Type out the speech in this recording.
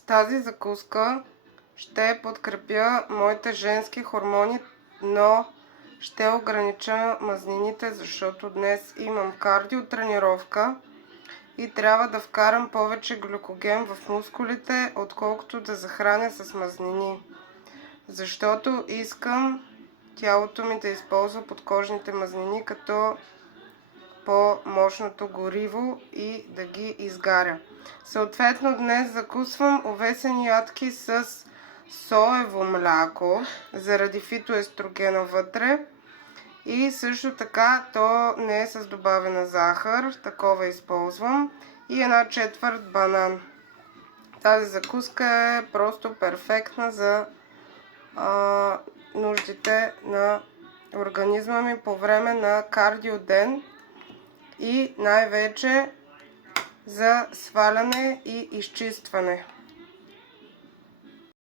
С тази закуска ще подкрепя моите женски хормони, но ще огранича мазнините, защото днес имам кардиотренировка и трябва да вкарам повече глюкоген в мускулите, отколкото да захраня с мазнини. Защото искам тялото ми да използва подкожните мазнини като по-мощното гориво и да ги изгаря. Съответно днес закусвам овесени ядки с соево мляко, заради фитоестрогена вътре. И също така то не е с добавена захар, такова използвам. И 1/4 банан. Тази закуска е просто перфектна за нуждите на организма ми по време на кардиоден и най-вече за сваляне и изчистване.